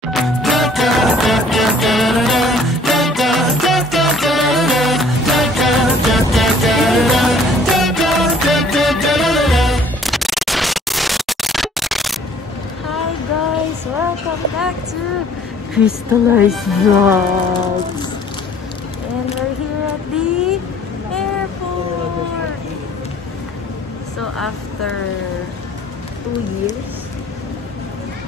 Hi guys, welcome back to Crystallized Vlogs. And we're here at the airport. So after 2 years,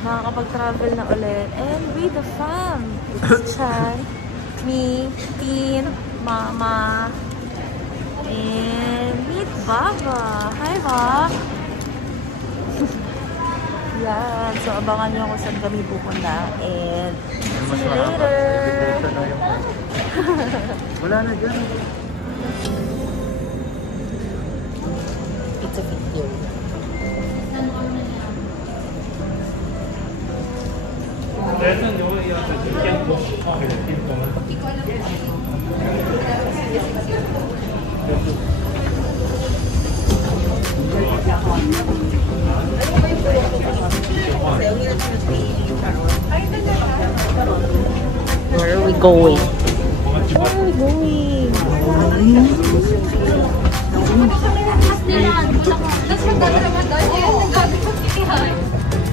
makakapag-travel na ulit. And with the fam. It's Chan, me, Tin, Mama, and meet Baba. Hi, Bob! Yan. So, abangan nyo kung saan kami pupunta. And see you later! Wala na dyan. It's a video. Where are we going? Where are we going?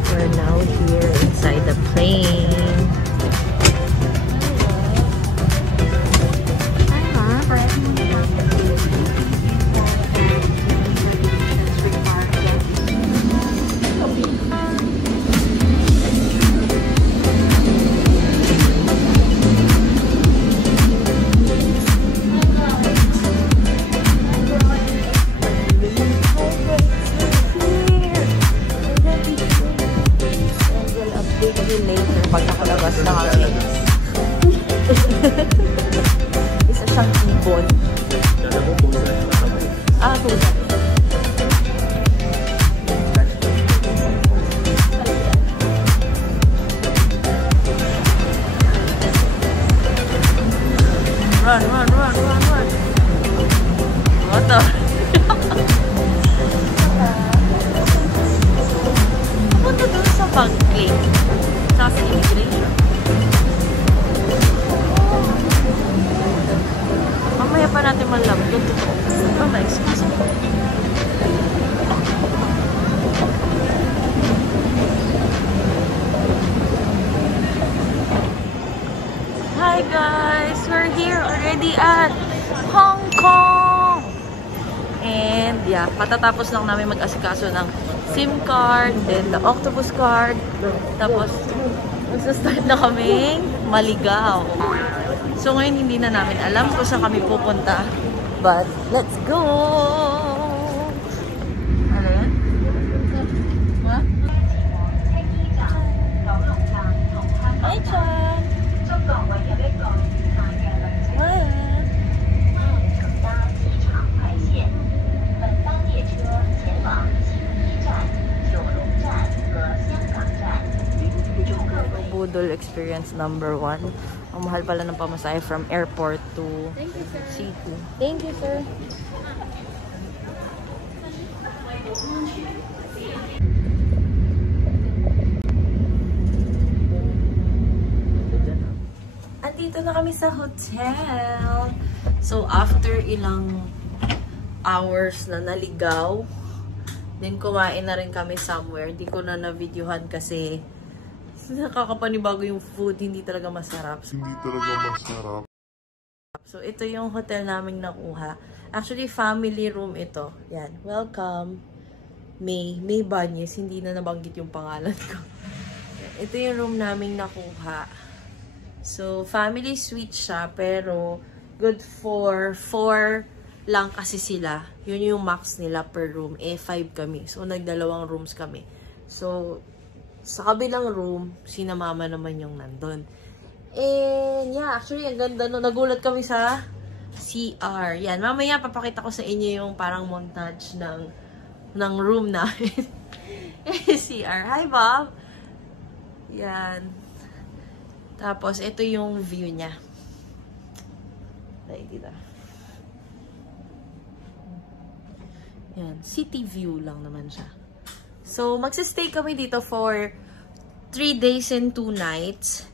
We're now here inside the plane. Pag nakalabas na kami. Isa siyang ibon. Ah, pusa. Run, run, run, run, run. What the? Punta doon sa pag-click. Sa immigration. Mamaya pa natin malam. Yung totoo. Oh, excuse me. Hi guys! We're here already at Hong Kong! And yeah, patatapos lang namin mag-asikaso ng SIM card, then the octopus card. Tapos, magsa-start na kaming maligaw. So, ngayon hindi na namin alam kung saan kami pupunta. But, let's go! Ano yan? Ha? Hi, Chan! Hi! Budol experience number 1. Ang mahal pala ng pamasahe from airport to C2. Thank you, sir. Andito na kami sa hotel. So, after ilang hours na naligaw, then kumain na rin kami somewhere. Hindi ko na na-videohan kasi nakakapanibago yung food, hindi talaga masarap. So, ito yung hotel naming nakuha. Actually, family room ito. Yan. Welcome. May Banyes. Hindi na nabanggit yung pangalan ko. Ito yung room naming nakuha. So, family suite siya, pero good for 4 lang kasi sila. Yun yung max nila per room. 5 kami. So, nagdalawang rooms kami. So, sa kabilang room, sina mama naman yung nandun. And, yeah, actually, ang ganda no. Nagulat kami sa CR. Yan, mamaya papakita ko sa inyo yung parang montage ng room namin. CR. Hi, Bob! Yan. Tapos, ito yung view niya. Ay, dito. Yan. City view lang naman siya. So, magsistay kami dito for 3 days and 2 nights.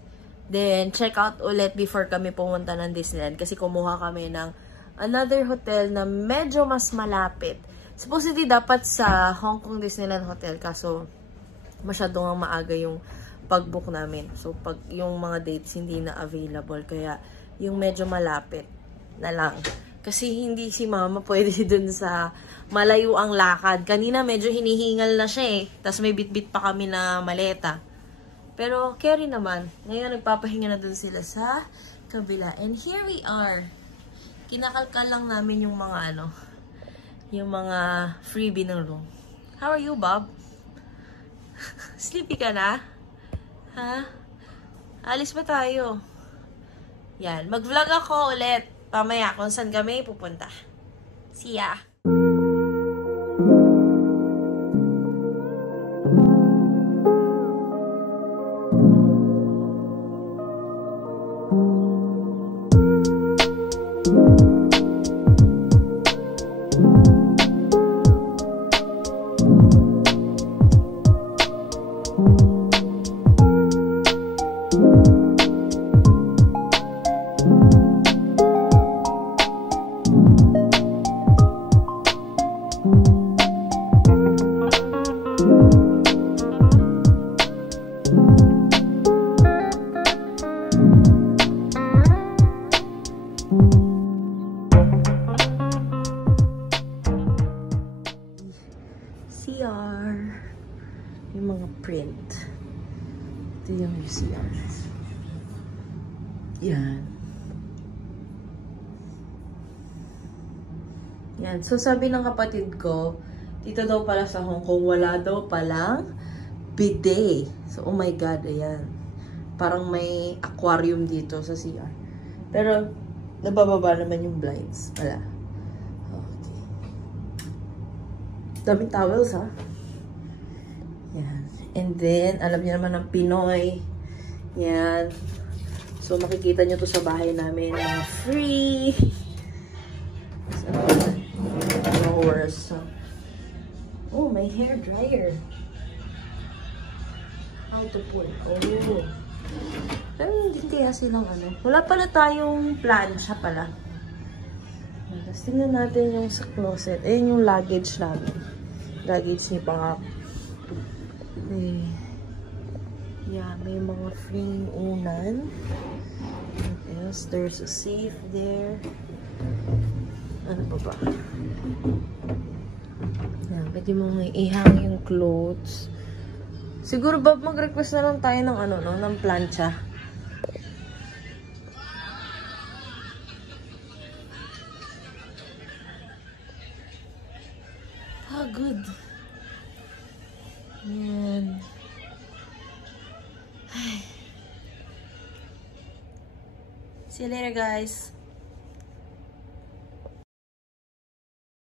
Then, check out ulit before kami pumunta ng Disneyland. Kasi kumuha kami ng another hotel na medyo mas malapit. Supposedly, dapat sa Hong Kong Disneyland Hotel. Kaso, masyadong maaga yung pag-book namin. So, pag yung mga dates hindi na available. Kaya, yung medyo malapit na lang. Kasi hindi si mama pwede dun sa malayo ang lakad. Kanina medyo hinihingal na siya eh. Tapos may bit-bit pa kami na maleta. Pero carry naman. Ngayon nagpapahinga na dun sila sa kabila. And here we are. Kinakalkal lang namin yung mga yung mga freebie ng room. How are you, Bob? Sleepy ka na? Ha? Alis ba tayo? Yan. Mag-vlog ako ulit. Pamaya kung saan kami pupunta. See ya! CR. Yung mga print. Ito yung CR. Yan. Yan. So, sabi ng kapatid ko, dito daw pala sa Hong Kong, wala daw palang bidet. So, oh my God, ayan. Parang may aquarium dito sa CR. Pero, nabababa naman yung blinds. Wala. Okay. Daming towels, ha? Yan. And then, alam niyo naman ng Pinoy. Yan. So, makikita nyo to sa bahay namin. Mga free. So, drawers. Oh, my hair dryer. How to pull. Oh. Pero hindi kaya silang wala pala tayong plancha pala. Tapos tingnan natin yung sa closet. Ayun yung luggage namin. Luggage ni Pangak. Yeah, may mga free unan. What else? There's a safe there. Ano pa ba? Yeah, pwede mo may ihang yung clothes. Siguro ba mag-request na lang tayo ng ng plancha. Good. Yan. See you later, guys.